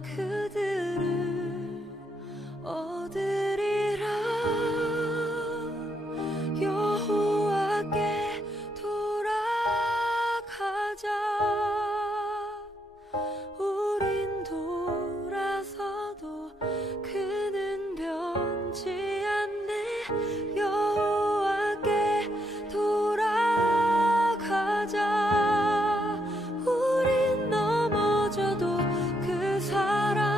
그들을 얻으리라. 여호와께 돌아가자. 우린 돌아서도 그는 변치 않네. 여호와께 돌아가자. 우린 넘어져도 그 사랑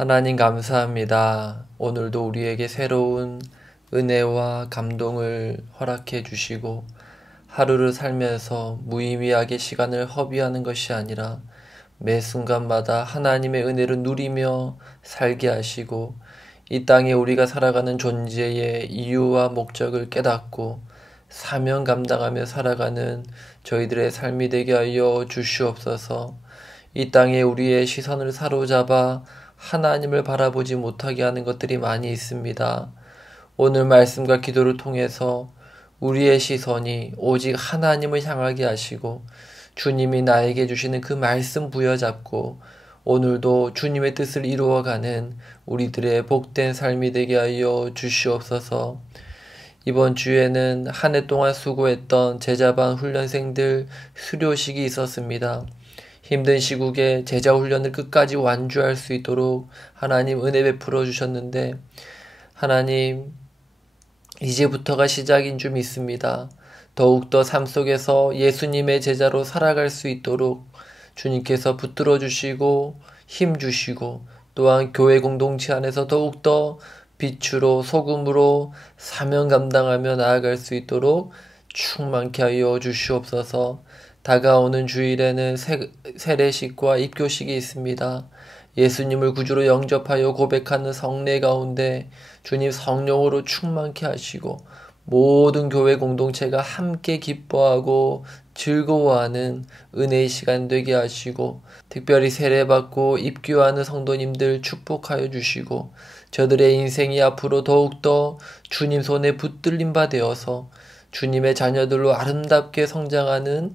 하나님 감사합니다. 오늘도 우리에게 새로운 은혜와 감동을 허락해 주시고 하루를 살면서 무의미하게 시간을 허비하는 것이 아니라 매 순간마다 하나님의 은혜를 누리며 살게 하시고 이 땅에 우리가 살아가는 존재의 이유와 목적을 깨닫고 사명 감당하며 살아가는 저희들의 삶이 되게 하여 주시옵소서. 이 땅에 우리의 시선을 사로잡아 하나님을 바라보지 못하게 하는 것들이 많이 있습니다. 오늘 말씀과 기도를 통해서 우리의 시선이 오직 하나님을 향하게 하시고 주님이 나에게 주시는 그 말씀 부여잡고 오늘도 주님의 뜻을 이루어가는 우리들의 복된 삶이 되게 하여 주시옵소서. 이번 주에는 한 해 동안 수고했던 제자반 훈련생들 수료식이 있었습니다. 힘든 시국에 제자 훈련을 끝까지 완주할 수 있도록 하나님 은혜 베풀어 주셨는데 하나님 이제부터가 시작인 줄 믿습니다. 더욱더 삶 속에서 예수님의 제자로 살아갈 수 있도록 주님께서 붙들어 주시고 힘 주시고 또한 교회 공동체 안에서 더욱더 빛으로 소금으로 사명 감당하며 나아갈 수 있도록 충만케 하여 주시옵소서. 다가오는 주일에는 세례식과 입교식이 있습니다. 예수님을 구주로 영접하여 고백하는 성례 가운데 주님 성령으로 충만케 하시고 모든 교회 공동체가 함께 기뻐하고 즐거워하는 은혜의 시간 되게 하시고 특별히 세례받고 입교하는 성도님들 축복하여 주시고 저들의 인생이 앞으로 더욱더 주님 손에 붙들림 바 되어서 주님의 자녀들로 아름답게 성장하는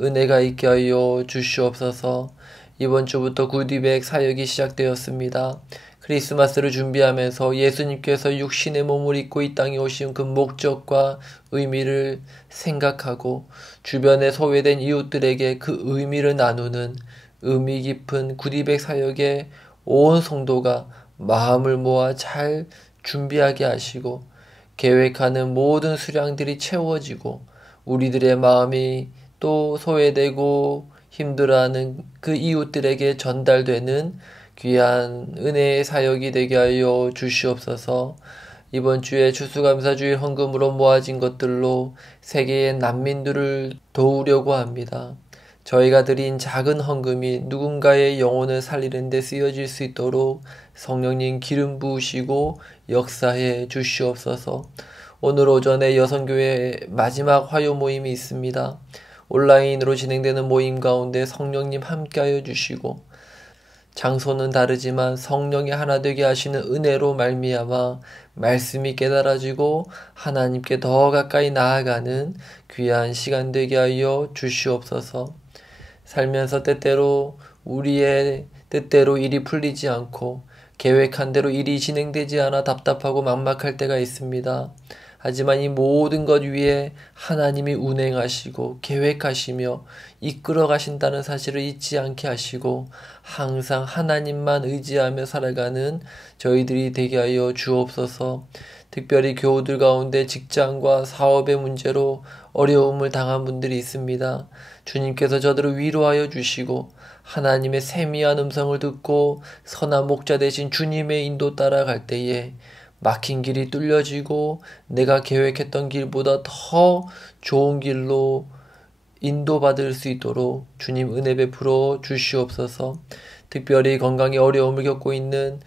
은혜가 있게 하여 주시옵소서. 이번 주부터 굿이백 사역이 시작되었습니다. 크리스마스를 준비하면서 예수님께서 육신의 몸을 입고 이 땅에 오신 그 목적과 의미를 생각하고 주변에 소외된 이웃들에게 그 의미를 나누는 의미 깊은 굿이백 사역에 온 성도가 마음을 모아 잘 준비하게 하시고 계획하는 모든 수량들이 채워지고 우리들의 마음이 또 소외되고 힘들어하는 그 이웃들에게 전달되는 귀한 은혜의 사역이 되게 하여 주시옵소서. 이번 주에 추수감사주일 헌금으로 모아진 것들로 세계의 난민들을 도우려고 합니다. 저희가 드린 작은 헌금이 누군가의 영혼을 살리는 데 쓰여질 수 있도록 성령님 기름 부으시고 역사해 주시옵소서. 오늘 오전에 여성교회 마지막 화요 모임이 있습니다. 온라인으로 진행되는 모임 가운데 성령님 함께하여 주시고 장소는 다르지만 성령이 하나 되게 하시는 은혜로 말미암아 말씀이 깨달아지고 하나님께 더 가까이 나아가는 귀한 시간 되게 하여 주시옵소서. 살면서 때때로 우리의 뜻대로 일이 풀리지 않고 계획한 대로 일이 진행되지 않아 답답하고 막막할 때가 있습니다. 하지만 이 모든 것 위에 하나님이 운행하시고 계획하시며 이끌어 가신다는 사실을 잊지 않게 하시고 항상 하나님만 의지하며 살아가는 저희들이 되게 하여 주옵소서. 특별히 교우들 가운데 직장과 사업의 문제로 어려움을 당한 분들이 있습니다. 주님께서 저들을 위로하여 주시고 하나님의 세미한 음성을 듣고 선한 목자 되신 주님의 인도 따라갈 때에 막힌 길이 뚫려지고 내가 계획했던 길보다 더 좋은 길로 인도받을 수 있도록 주님 은혜 베풀어 주시옵소서. 특별히 건강에 어려움을 겪고 있는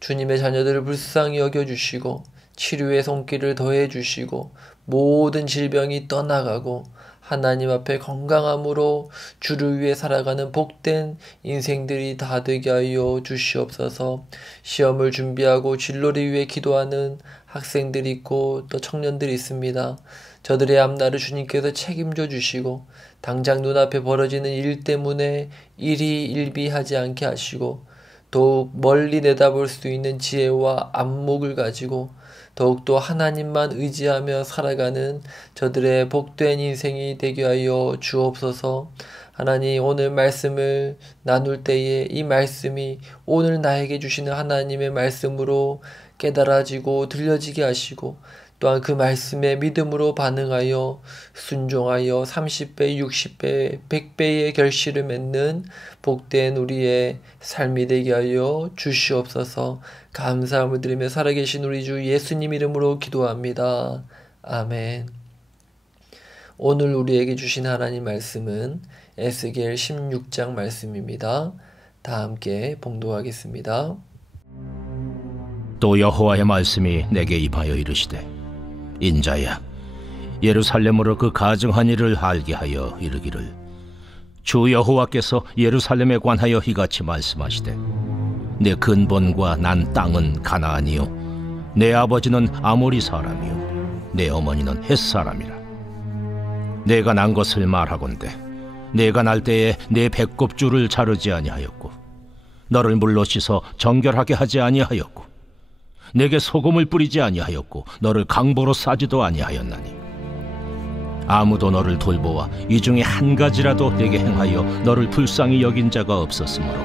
주님의 자녀들을 불쌍히 여겨주시고 치료의 손길을 더해 주시고 모든 질병이 떠나가고 하나님 앞에 건강함으로 주를 위해 살아가는 복된 인생들이 다 되게 하여 주시옵소서. 시험을 준비하고 진로를 위해 기도하는 학생들이 있고 또 청년들이 있습니다. 저들의 앞날을 주님께서 책임져 주시고 당장 눈앞에 벌어지는 일 때문에 일이 일비하지 않게 하시고 더욱 멀리 내다볼 수 있는 지혜와 안목을 가지고 더욱더 하나님만 의지하며 살아가는 저들의 복된 인생이 되게 하여 주옵소서. 하나님 오늘 말씀을 나눌 때에 이 말씀이 오늘 나에게 주시는 하나님의 말씀으로 깨달아지고 들려지게 하시고 또한 그 말씀에 믿음으로 반응하여 순종하여 30배, 60배, 100배의 결실을 맺는 복된 우리의 삶이 되게 하여 주시옵소서. 감사함을 드리며 살아계신 우리 주 예수님 이름으로 기도합니다. 아멘. 오늘 우리에게 주신 하나님 말씀은 에스겔 16장 말씀입니다. 다 함께 봉독하겠습니다. 또 여호와의 말씀이 내게 임하여 이르시되, 인자야, 예루살렘으로 그 가증한 일을 알게 하여 이르기를, 주 여호와께서 예루살렘에 관하여 이같이 말씀하시되, 내 근본과 난 땅은 가나안이요 내 아버지는 아모리 사람이요 내 어머니는 헷 사람이라. 내가 난 것을 말하건대 내가 날 때에 내 배꼽줄을 자르지 아니하였고 너를 물로 씻어 정결하게 하지 아니하였고 내게 소금을 뿌리지 아니하였고 너를 강보로 싸지도 아니하였나니, 아무도 너를 돌보아 이 중에 한 가지라도 내게 행하여 너를 불쌍히 여긴 자가 없었으므로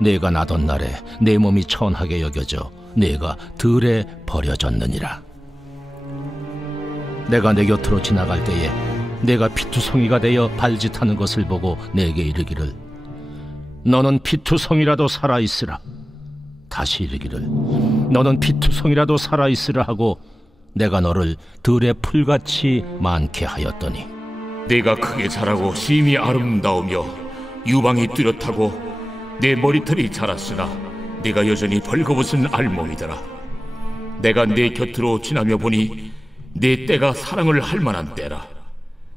내가 나던 날에 내 몸이 천하게 여겨져 내가 들에 버려졌느니라. 내가 내 곁으로 지나갈 때에 내가 피투성이가 되어 발짓하는 것을 보고 내게 이르기를, 너는 피투성이라도 살아있으라. 다시 이르기를, 너는 피투성이라도 살아있으라 하고 내가 너를 들의 풀같이 많게 하였더니, 내가 크게 자라고 심히 아름다우며 유방이 뚜렷하고 내 머리털이 자랐으나 내가 여전히 벌거벗은 알몸이더라. 내가 내 곁으로 지나며 보니 내 때가 사랑을 할 만한 때라.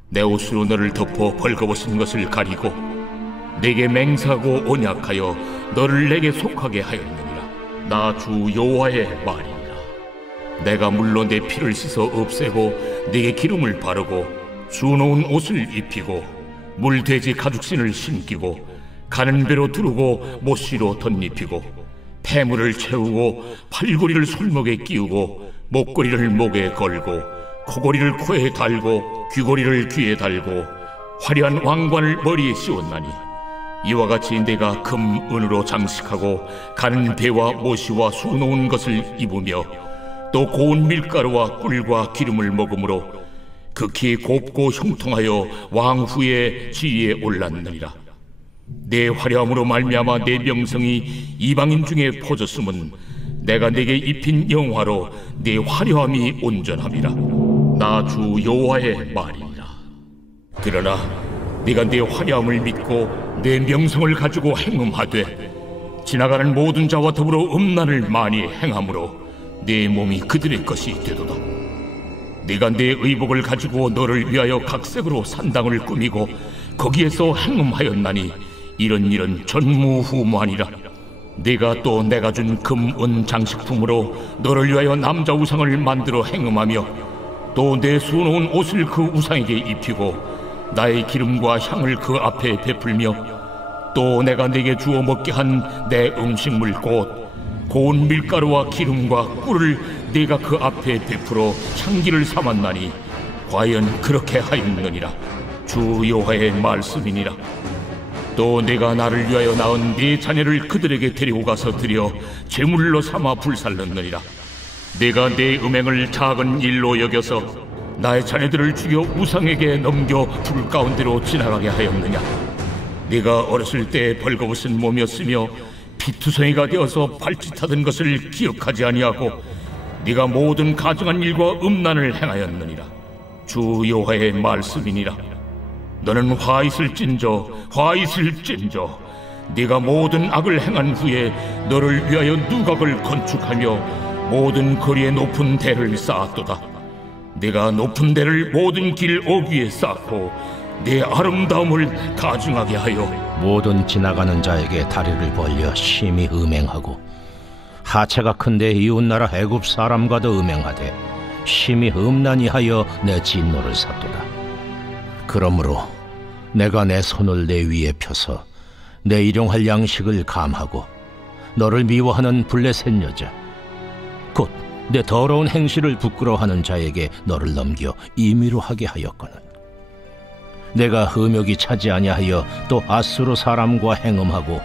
내 옷으로 너를 덮어 벌거벗은 것을 가리고 내게 맹세하고 언약하여 너를 내게 속하게 하였느니라. 나 주 여호와의 말이니라. 내가 물로 내 피를 씻어 없애고 내게 기름을 바르고 수놓은 옷을 입히고 물돼지 가죽신을 신기고 가는 배로 두르고 못시로 덧입히고 폐물을 채우고 팔고리를 손목에 끼우고 목걸이를 목에 걸고 코고리를 코에 달고 귀고리를 귀에 달고 화려한 왕관을 머리에 씌웠나니, 이와 같이 내가 금, 은으로 장식하고 가는 배와 모시와 수놓은 것을 입으며 또 고운 밀가루와 꿀과 기름을 먹음으로 극히 곱고 형통하여 왕후의 지위에 올랐느니라. 내 화려함으로 말미암아 내 명성이 이방인 중에 퍼졌음은 내가 내게 입힌 영화로 내 화려함이 온전함이라. 나 주 여호와의 말이니라. 그러나 네가 내 화려함을 믿고 내 명성을 가지고 행음하되 지나가는 모든 자와 더불어 음란을 많이 행함으로 내 몸이 그들의 것이 되도다. 네가 내 의복을 가지고 너를 위하여 각색으로 산당을 꾸미고 거기에서 행음하였나니 이런 일은 전무후무하니라. 네가 또 내가 준 금, 은 장식품으로 너를 위하여 남자 우상을 만들어 행음하며 또 내 수놓은 옷을 그 우상에게 입히고 나의 기름과 향을 그 앞에 베풀며 또 내가 네게 주어 먹게 한 내 음식물 곧 고운 밀가루와 기름과 꿀을 네가 그 앞에 베풀어 향기를 삼았나니 과연 그렇게 하였느니라. 주 여호와의 말씀이니라. 또 내가 나를 위하여 낳은 네 자녀를 그들에게 데리고 가서 드려 제물로 삼아 불살렀느니라. 내가 내 음행을 작은 일로 여겨서 나의 자녀들을 죽여 우상에게 넘겨 불 가운데로 지나가게 하였느냐. 네가 어렸을 때 벌거벗은 몸이었으며 피투성이가 되어서 발짓하던 것을 기억하지 아니하고 네가 모든 가증한 일과 음란을 행하였느니라. 주 여호와의 말씀이니라. 너는 화 있을진저 네가 모든 악을 행한 후에 너를 위하여 누각을 건축하며 모든 거리에 높은 대를 쌓았도다. 네가 높은 대를 모든 길 어귀에 쌓고 내 아름다움을 가증하게 하여 모든 지나가는 자에게 다리를 벌려 심히 음행하고 하체가 큰데 이웃나라 애굽 사람과도 음행하되 심히 음란히 하여 내 진노를 샀도다. 그러므로 내가 내 손을 내 위에 펴서 내 일용할 양식을 감하고 너를 미워하는 블레셋 여자 곧 내 더러운 행실을 부끄러워하는 자에게 너를 넘겨 임의로 하게 하였거늘 내가 흠욕이 차지 아니하여 또 아수르 사람과 행음하고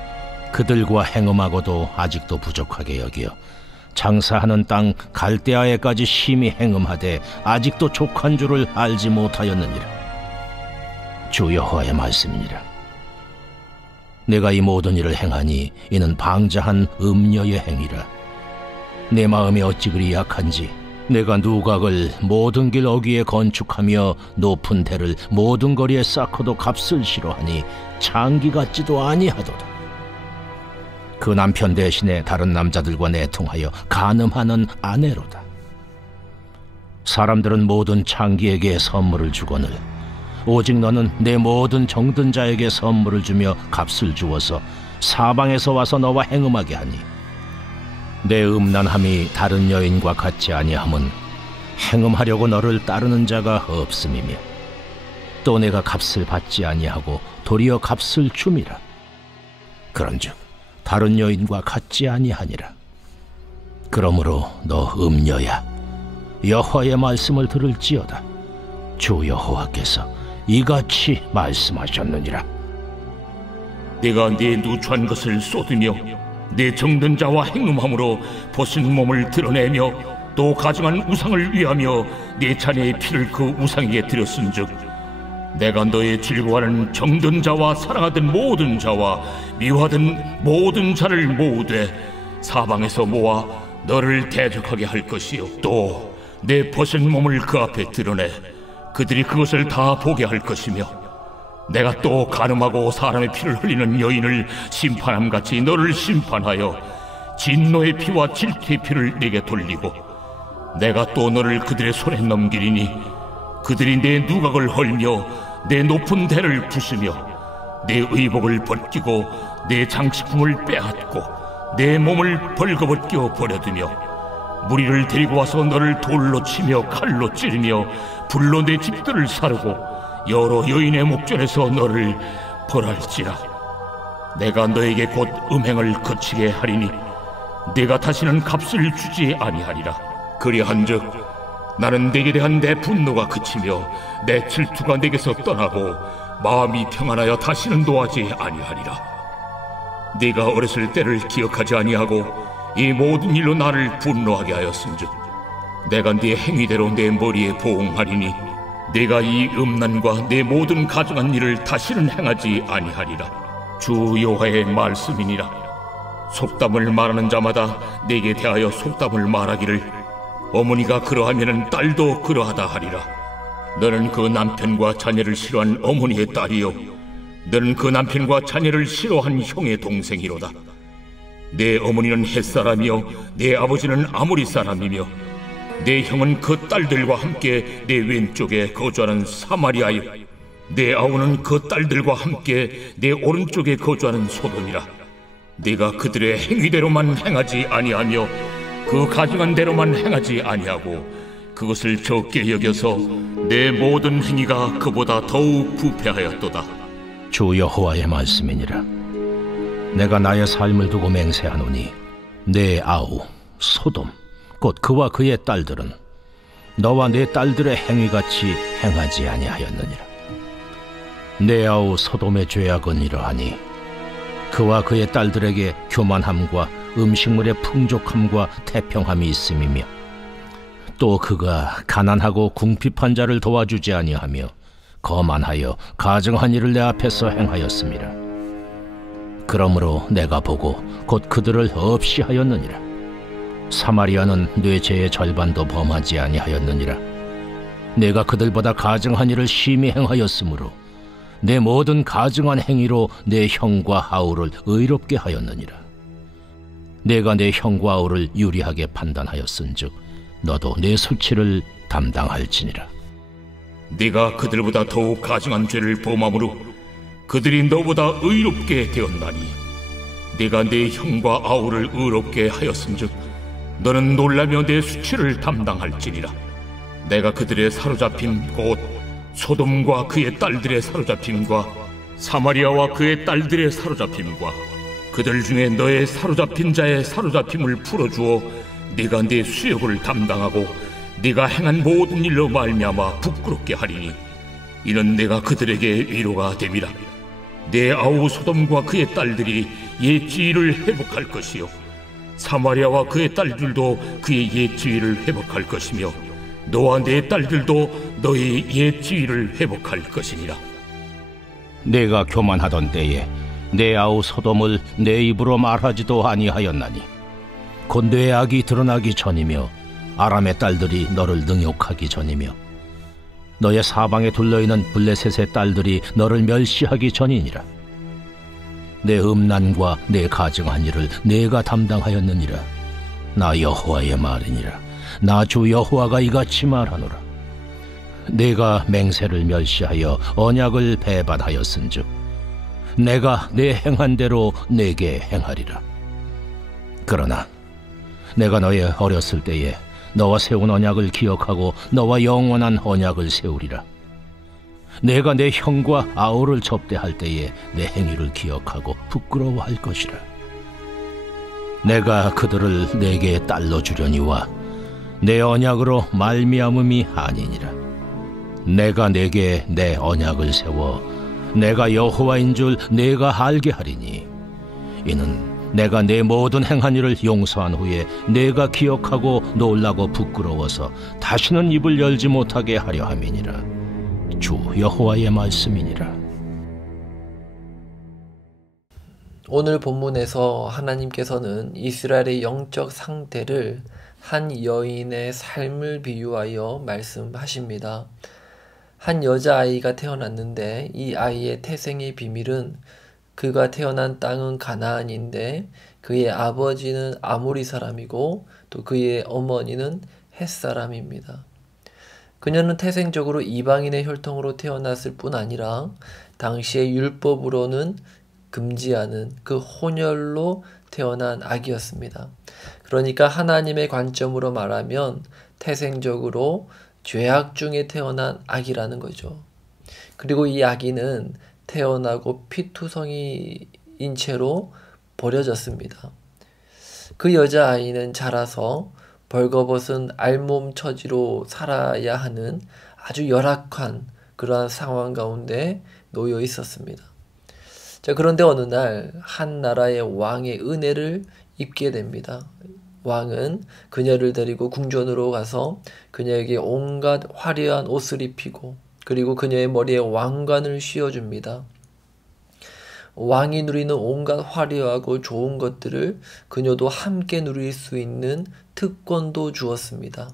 그들과 행음하고도 아직도 부족하게 여기어 장사하는 땅 갈대아에까지 심히 행음하되 아직도 족한 줄을 알지 못하였느니라. 주 여호와의 말씀이니라. 내가 이 모든 일을 행하니 이는 방자한 음녀의 행위라. 내 마음이 어찌 그리 약한지 내가 누각을 모든 길 어귀에 건축하며 높은 대를 모든 거리에 쌓고도 값을 싫어하니 창기 같지도 아니하도다. 그 남편 대신에 다른 남자들과 내통하여 간음하는 아내로다. 사람들은 모든 창기에게 선물을 주거늘 오직 너는 내 모든 정든 자에게 선물을 주며 값을 주어서 사방에서 와서 너와 행음하게 하니 내 음란함이 다른 여인과 같지 아니함은 행음하려고 너를 따르는 자가 없음이며 또 내가 값을 받지 아니하고 도리어 값을 줌이라. 그런즉 다른 여인과 같지 아니하니라. 그러므로 너 음녀야, 여호와의 말씀을 들을지어다. 주 여호와께서 이같이 말씀하셨느니라. 내가 네 누추한 것을 쏟으며 내 정든 자와 행음함으로 벗은 몸을 드러내며 또 가증한 우상을 위하며 내 자녀의 피를 그 우상에게 드렸은즉 내가 너의 즐거워하는 정든 자와 사랑하던 모든 자와 미워하던 모든 자를 모으되 사방에서 모아 너를 대적하게 할 것이요 또 내 벗은 몸을 그 앞에 드러내 그들이 그것을 다 보게 할 것이며 내가 또 간음하고 사람의 피를 흘리는 여인을 심판함같이 너를 심판하여 진노의 피와 질투의 피를 내게 돌리고 내가 또 너를 그들의 손에 넘기리니 그들이 내 누각을 헐며 내 높은 대를 부수며 내 의복을 벗기고 내 장식품을 빼앗고 내 몸을 벌거벗겨 버려두며 무리를 데리고 와서 너를 돌로 치며 칼로 찌르며 불로 내 집들을 사르고 여러 여인의 목전에서 너를 벌할지라. 내가 너에게 곧 음행을 그치게 하리니 내가 다시는 값을 주지 아니하리라. 그리한즉 나는 내게 대한 내 분노가 그치며 내 질투가 내게서 떠나고 마음이 평안하여 다시는 노하지 아니하리라. 네가 어렸을 때를 기억하지 아니하고 이 모든 일로 나를 분노하게 하였은즉 내가 네 행위대로 내 머리에 보응하리니 내가 이 음란과 내 모든 가증한 일을 다시는 행하지 아니하리라. 주 여호와의 말씀이니라. 속담을 말하는 자마다 내게 대하여 속담을 말하기를 어머니가 그러하면은 딸도 그러하다 하리라. 너는 그 남편과 자녀를 싫어한 어머니의 딸이요 너는 그 남편과 자녀를 싫어한 형의 동생이로다. 내 어머니는 햇사람이요 내 아버지는 아모리 사람이며 내 형은 그 딸들과 함께 내 왼쪽에 거주하는 사마리아요 내 아우는 그 딸들과 함께 내 오른쪽에 거주하는 소돔이라. 네가 그들의 행위대로만 행하지 아니하며 그 가증한 대로만 행하지 아니하고 그것을 적게 여겨서 내 모든 행위가 그보다 더욱 부패하였도다. 주 여호와의 말씀이니라. 내가 나의 삶을 두고 맹세하노니 내 아우 소돔 곧 그와 그의 딸들은 너와 내 딸들의 행위같이 행하지 아니하였느니라. 내 아우 소돔의 죄악은 이러하니 그와 그의 딸들에게 교만함과 음식물의 풍족함과 태평함이 있음이며 또 그가 가난하고 궁핍한 자를 도와주지 아니하며 거만하여 가증한 일을 내 앞에서 행하였음이라. 그러므로 내가 보고 곧 그들을 없이 하였느니라. 사마리아는 내 죄의 절반도 범하지 아니하였느니라. 내가 그들보다 가증한 일을 심히 행하였으므로 내 모든 가증한 행위로 내 형과 아우를 의롭게 하였느니라. 내가 내 형과 아우를 유리하게 판단하였은즉 너도 내 수치를 담당할지니라. 네가 그들보다 더욱 가증한 죄를 범함으로 그들이 너보다 의롭게 되었나니 네가 내 형과 아우를 의롭게 하였은즉 너는 놀라며 내 수치를 담당할지니라. 내가 그들의 사로잡힘 곧 소돔과 그의 딸들의 사로잡힘과 사마리아와 그의 딸들의 사로잡힘과 그들 중에 너의 사로잡힌 자의 사로잡힘을 풀어주어 네가 내 수욕을 담당하고 네가 행한 모든 일로 말미암아 부끄럽게 하리니 이는 내가 그들에게 위로가 됨이라. 내 아우 소돔과 그의 딸들이 옛 지위를 회복할 것이요 사마리아와 그의 딸들도 그의 옛 지위를 회복할 것이며 너와 내 딸들도 너의 옛 지위를 회복할 것이니라. 내가 교만하던 때에 내 아우 소돔을 내 입으로 말하지도 아니하였나니 곧 내 악이 드러나기 전이며 아람의 딸들이 너를 능욕하기 전이며 너의 사방에 둘러있는 블레셋의 딸들이 너를 멸시하기 전이니라. 내 음란과 내 가증한 일을 내가 담당하였느니라. 나 여호와의 말이니라. 나 주 여호와가 이같이 말하노라. 내가 맹세를 멸시하여 언약을 배반하였은즉 내가 내 행한 대로 내게 행하리라. 그러나 내가 너의 어렸을 때에 너와 세운 언약을 기억하고 너와 영원한 언약을 세우리라. 내가 내 형과 아우를 접대할 때에 내 행위를 기억하고 부끄러워할 것이라. 내가 그들을 내게 딸로 주려니와 내 언약으로 말미암음이 아니니라. 내가 내게 내 언약을 세워 내가 여호와인 줄 내가 알게 하리니 이는 내가 내 모든 행한 일을 용서한 후에 내가 기억하고 놀라고 부끄러워서 다시는 입을 열지 못하게 하려 함이니라. 주 여호와의 말씀이니라. 오늘 본문에서 하나님께서는 이스라엘의 영적 상태를 한 여인의 삶을 비유하여 말씀하십니다. 한 여자아이가 태어났는데 이 아이의 태생의 비밀은 그가 태어난 땅은 가나안인데 그의 아버지는 아모리 사람이고 또 그의 어머니는 헷 사람입니다. 그녀는 태생적으로 이방인의 혈통으로 태어났을 뿐 아니라 당시의 율법으로는 금지하는 그 혼혈로 태어난 아기였습니다. 그러니까 하나님의 관점으로 말하면 태생적으로 죄악 중에 태어난 아기라는 거죠. 그리고 이 아기는 태어나고 피투성이인 채로 버려졌습니다. 그 여자아이는 자라서 벌거벗은 알몸 처지로 살아야 하는 아주 열악한 그러한 상황 가운데 놓여 있었습니다. 자, 그런데 어느 날 한 나라의 왕의 은혜를 입게 됩니다. 왕은 그녀를 데리고 궁전으로 가서 그녀에게 온갖 화려한 옷을 입히고 그리고 그녀의 머리에 왕관을 씌워줍니다. 왕이 누리는 온갖 화려하고 좋은 것들을 그녀도 함께 누릴 수 있는 특권도 주었습니다.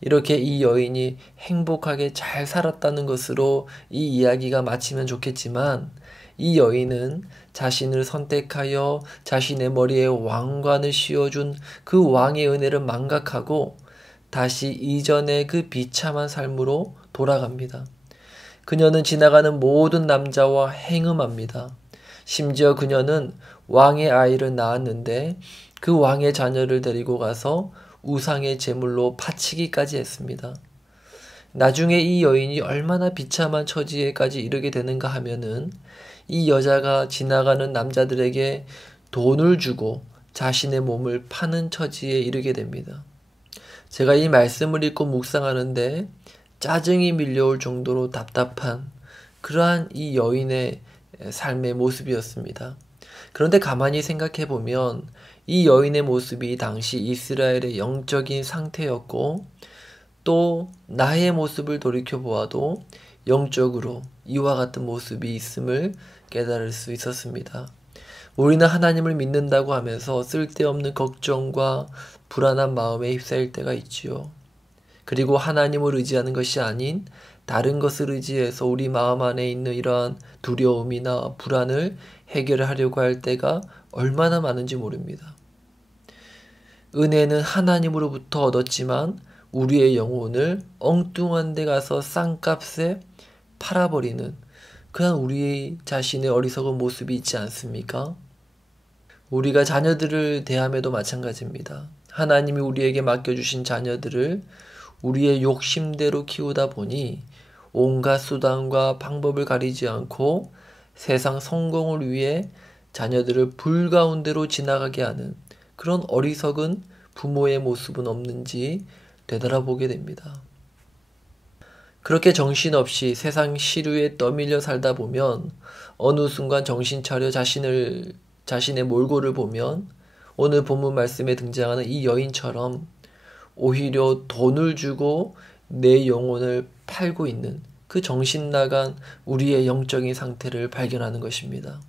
이렇게 이 여인이 행복하게 잘 살았다는 것으로 이 이야기가 마치면 좋겠지만 이 여인은 자신을 선택하여 자신의 머리에 왕관을 씌워준 그 왕의 은혜를 망각하고 다시 이전의 그 비참한 삶으로 돌아갑니다. 그녀는 지나가는 모든 남자와 행음합니다. 심지어 그녀는 왕의 아이를 낳았는데 그 왕의 자녀를 데리고 가서 우상의 제물로 바치기까지 했습니다. 나중에 이 여인이 얼마나 비참한 처지에까지 이르게 되는가 하면은 이 여자가 지나가는 남자들에게 돈을 주고 자신의 몸을 파는 처지에 이르게 됩니다. 제가 이 말씀을 읽고 묵상하는데 짜증이 밀려올 정도로 답답한 그러한 이 여인의 삶의 모습이었습니다. 그런데 가만히 생각해 보면 이 여인의 모습이 당시 이스라엘의 영적인 상태였고 또 나의 모습을 돌이켜 보아도 영적으로 이와 같은 모습이 있음을 깨달을 수 있었습니다. 우리는 하나님을 믿는다고 하면서 쓸데없는 걱정과 불안한 마음에 휩싸일 때가 있지요. 그리고 하나님을 의지하는 것이 아닌 다른 것을 의지해서 우리 마음 안에 있는 이러한 두려움이나 불안을 해결하려고 할 때가 얼마나 많은지 모릅니다. 은혜는 하나님으로부터 얻었지만 우리의 영혼을 엉뚱한 데 가서 싼값에 팔아버리는 그런 우리 자신의 어리석은 모습이 있지 않습니까? 우리가 자녀들을 대함에도 마찬가지입니다. 하나님이 우리에게 맡겨주신 자녀들을 우리의 욕심대로 키우다 보니 온갖 수단과 방법을 가리지 않고 세상 성공을 위해 자녀들을 불 가운데로 지나가게 하는 그런 어리석은 부모의 모습은 없는지 되돌아보게 됩니다. 그렇게 정신없이 세상 시류에 떠밀려 살다 보면 어느 순간 정신 차려 자신의 몰골을 보면 오늘 본문 말씀에 등장하는 이 여인처럼 오히려 돈을 주고 내 영혼을 팔고 있는 그 정신 나간 우리의 영적인 상태를 발견하는 것입니다.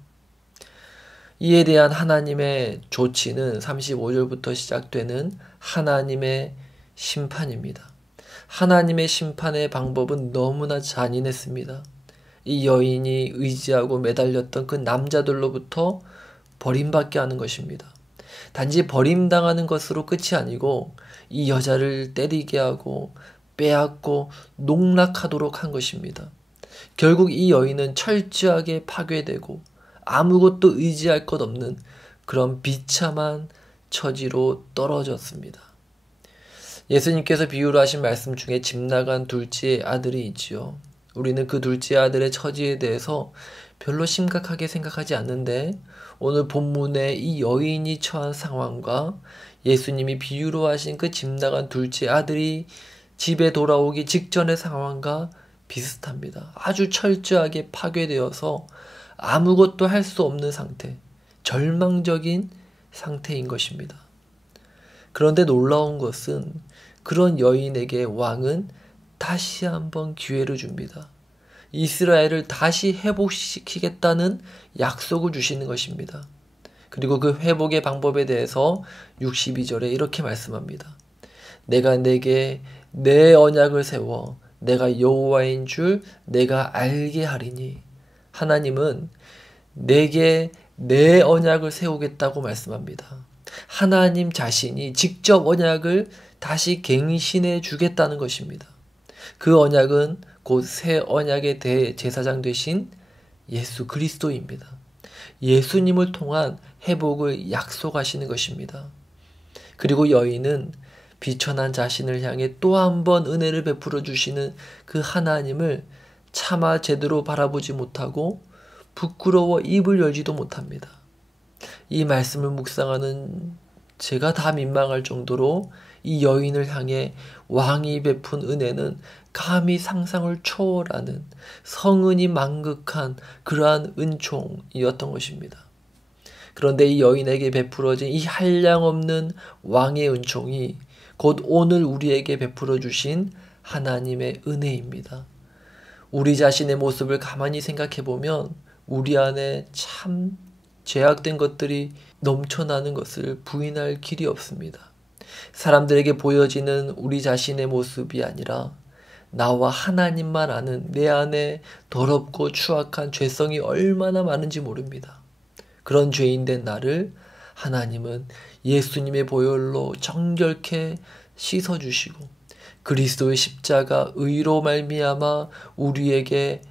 이에 대한 하나님의 조치는 35절부터 시작되는 하나님의 심판입니다. 하나님의 심판의 방법은 너무나 잔인했습니다. 이 여인이 의지하고 매달렸던 그 남자들로부터 버림받게 하는 것입니다. 단지 버림당하는 것으로 끝이 아니고 이 여자를 때리게 하고 빼앗고 농락하도록 한 것입니다. 결국 이 여인은 철저하게 파괴되고 아무것도 의지할 것 없는 그런 비참한 처지로 떨어졌습니다. 예수님께서 비유로 하신 말씀 중에 집 나간 둘째 아들이 있지요. 우리는 그 둘째 아들의 처지에 대해서 별로 심각하게 생각하지 않는데 오늘 본문에 이 여인이 처한 상황과 예수님이 비유로 하신 그 집 나간 둘째 아들이 집에 돌아오기 직전의 상황과 비슷합니다. 아주 철저하게 파괴되어서 아무것도 할 수 없는 상태, 절망적인 상태인 것입니다. 그런데 놀라운 것은 그런 여인에게 왕은 다시 한번 기회를 줍니다. 이스라엘을 다시 회복시키겠다는 약속을 주시는 것입니다. 그리고 그 회복의 방법에 대해서 62절에 이렇게 말씀합니다. 내가 내게 내 언약을 세워 내가 여호와인 줄 내가 알게 하리니. 하나님은 내게 내 언약을 세우겠다고 말씀합니다. 하나님 자신이 직접 언약을 다시 갱신해 주겠다는 것입니다. 그 언약은 곧 새 언약의 대제사장 되신 예수 그리스도입니다. 예수님을 통한 회복을 약속하시는 것입니다. 그리고 여인은 비천한 자신을 향해 또 한 번 은혜를 베풀어 주시는 그 하나님을 차마 제대로 바라보지 못하고 부끄러워 입을 열지도 못합니다. 이 말씀을 묵상하는 제가 다 민망할 정도로 이 여인을 향해 왕이 베푼 은혜는 감히 상상을 초월하는 성은이 만극한 그러한 은총이었던 것입니다. 그런데 이 여인에게 베풀어진 이 한량없는 왕의 은총이 곧 오늘 우리에게 베풀어 주신 하나님의 은혜입니다. 우리 자신의 모습을 가만히 생각해 보면 우리 안에 참 죄악된 것들이 넘쳐나는 것을 부인할 길이 없습니다. 사람들에게 보여지는 우리 자신의 모습이 아니라 나와 하나님만 아는 내 안에 더럽고 추악한 죄성이 얼마나 많은지 모릅니다. 그런 죄인된 나를 하나님은 예수님의 보혈로 정결케 씻어주시고 그리스도의 십자가 의로 말미암아 우리에게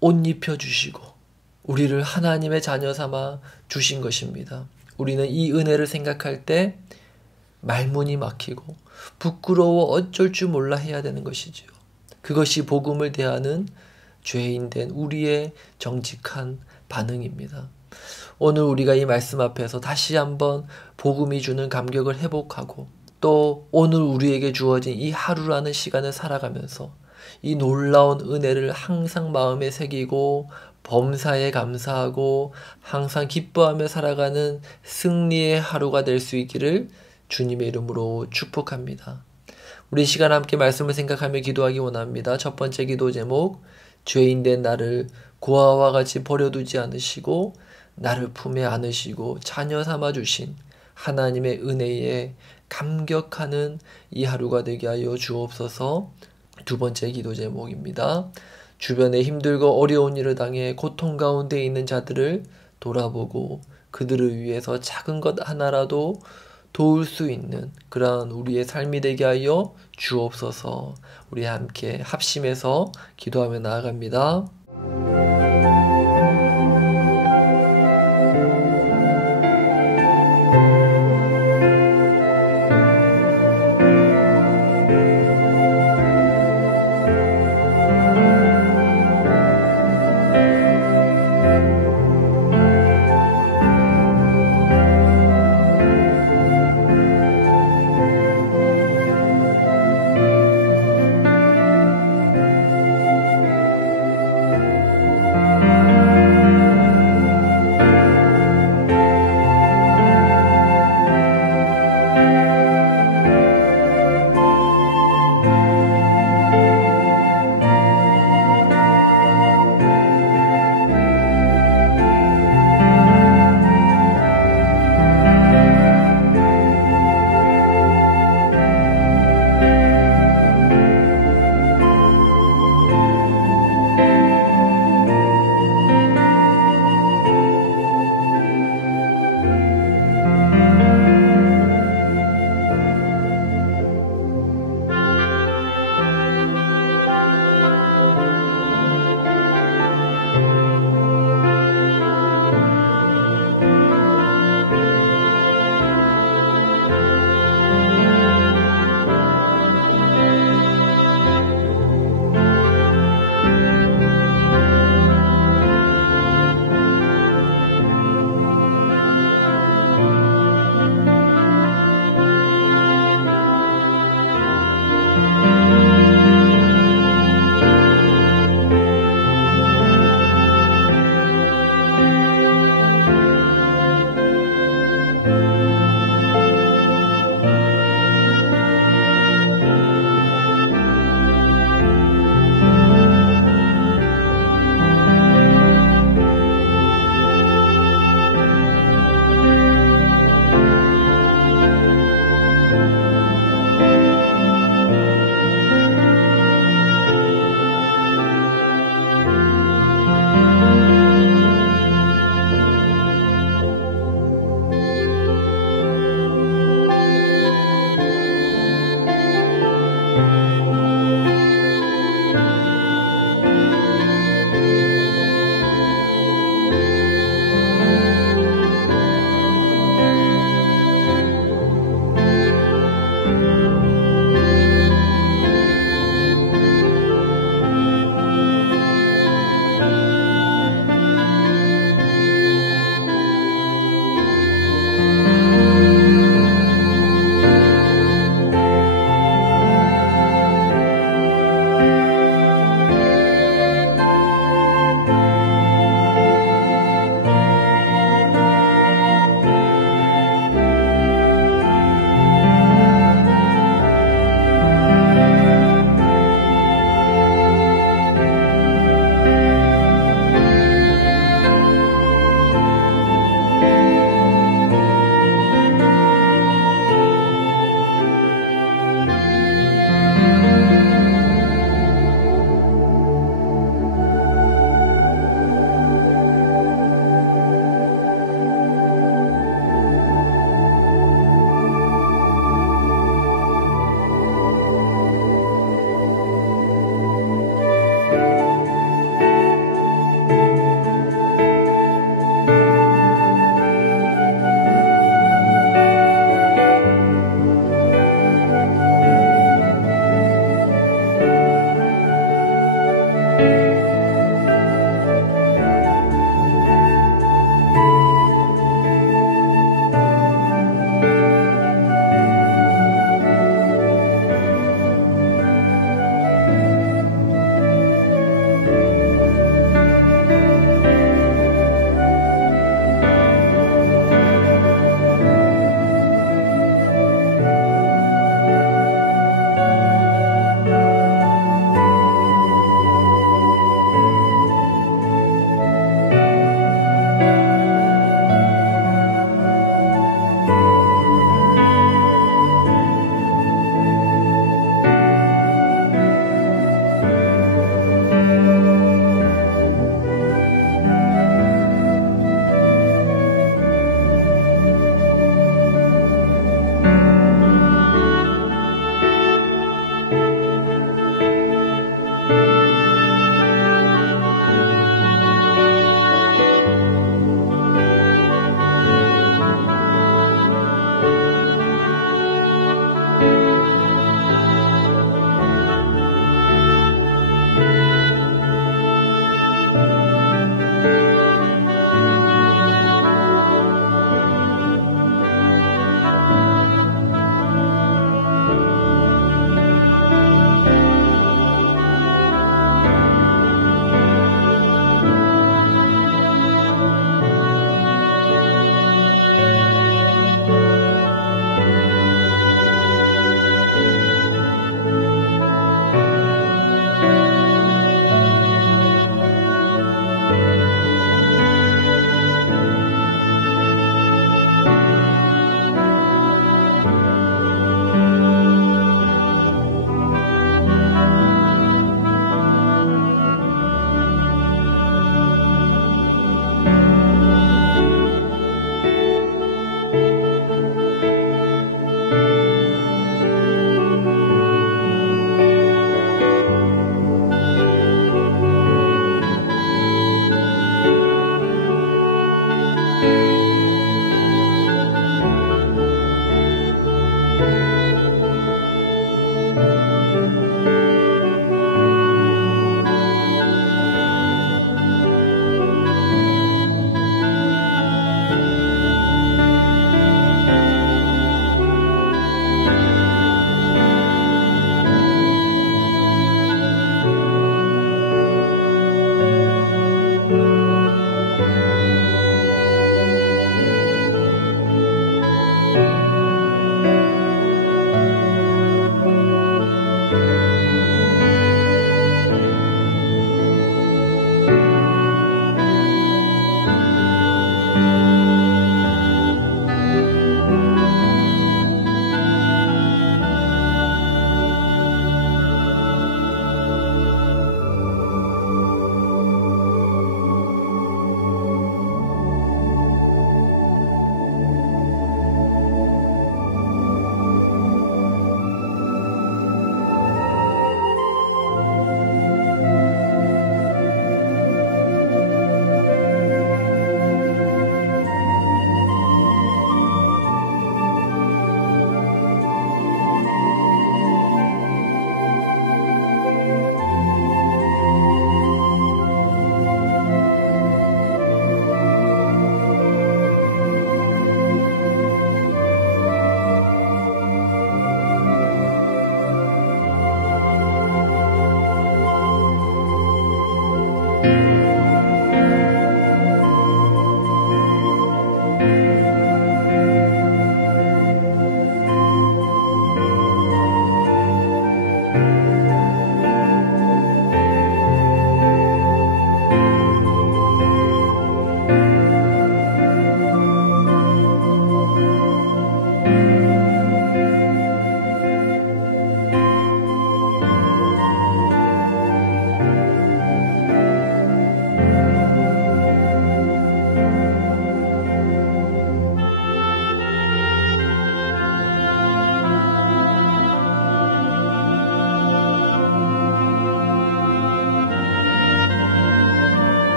옷 입혀주시고 우리를 하나님의 자녀 삼아 주신 것입니다. 우리는 이 은혜를 생각할 때 말문이 막히고 부끄러워 어쩔 줄 몰라 해야 되는 것이지요. 그것이 복음을 대하는 죄인된 우리의 정직한 반응입니다. 오늘 우리가 이 말씀 앞에서 다시 한번 복음이 주는 감격을 회복하고 또 오늘 우리에게 주어진 이 하루라는 시간을 살아가면서 이 놀라운 은혜를 항상 마음에 새기고 범사에 감사하고 항상 기뻐하며 살아가는 승리의 하루가 될 수 있기를 주님의 이름으로 축복합니다. 우리 시간 함께 말씀을 생각하며 기도하기 원합니다. 첫 번째 기도 제목, 죄인된 나를 고아와 같이 버려두지 않으시고 나를 품에 안으시고 자녀 삼아주신 하나님의 은혜에 감격하는 이 하루가 되게 하여 주옵소서. 두 번째 기도 제목입니다. 주변에 힘들고 어려운 일을 당해 고통 가운데 있는 자들을 돌아보고 그들을 위해서 작은 것 하나라도 도울 수 있는 그러한 우리의 삶이 되게 하여 주옵소서. 우리 함께 합심해서 기도하며 나아갑니다.